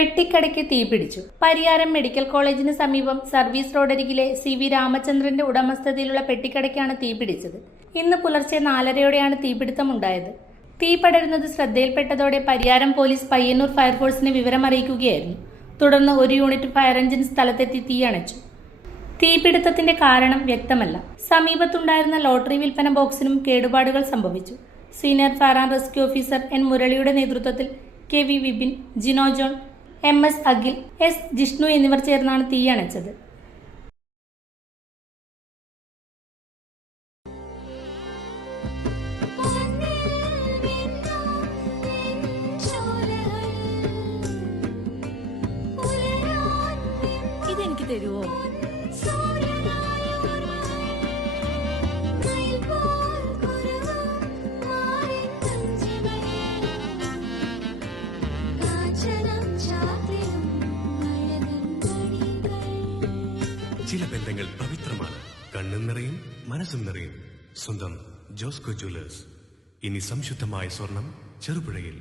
പെട്ടിക്കടയ്ക്ക് തീപിടിച്ചു. പരിയാരം മെഡിക്കൽ കോളേജിന് സമീപം സർവീസ് റോഡരികിലെ CV രാമചന്ദ്രന്റെ ഉടമസ്ഥതയിലുള്ള പെട്ടിക്കടയ്ക്കാണ് തീപിടിച്ചത്. ഇന്ന് പുലർച്ചെ 4:30യോടെയാണ് തീപിടുത്തമുണ്ടായത്. തീ പടരുന്നത് ശ്രദ്ധയിൽപ്പെട്ടതോടെ പരിയാരം പോലീസ് പയ്യന്നൂർ ഫയർഫോഴ്സിനെ വിവരമറിയിക്കുകയായിരുന്നു. തുടർന്ന് ഒരു യൂണിറ്റ് ഫയർ എഞ്ചിൻ സ്ഥലത്തെത്തി തീയണച്ചു. തീപിടുത്തത്തിന്റെ കാരണം വ്യക്തമല്ല. സമീപത്തുണ്ടായിരുന്ന ലോട്ടറി വിൽപ്പന ബോക്സിനും കേടുപാടുകൾ സംഭവിച്ചു. Senior fire and rescue officer N മുരളിയുടെ നേതൃത്വത്തിൽ KV Vipin, Jino John, MS Akhil, S Jishnu എന്നിവർ ചേർന്നാണ് തീയണച്ചത്. ഇതെനിക്ക് തരുവോ? ചില ബന്ധങ്ങൾ പവിത്രമാണ്. കണ്ണും നിറയും, മനസ്സും നിറയും. സ്വന്തം ജോസ്കോ ജ്വല്ലേഴ്സ്. ഇനി സംശുദ്ധമായ സ്വർണം ചെറുപുഴയിൽ.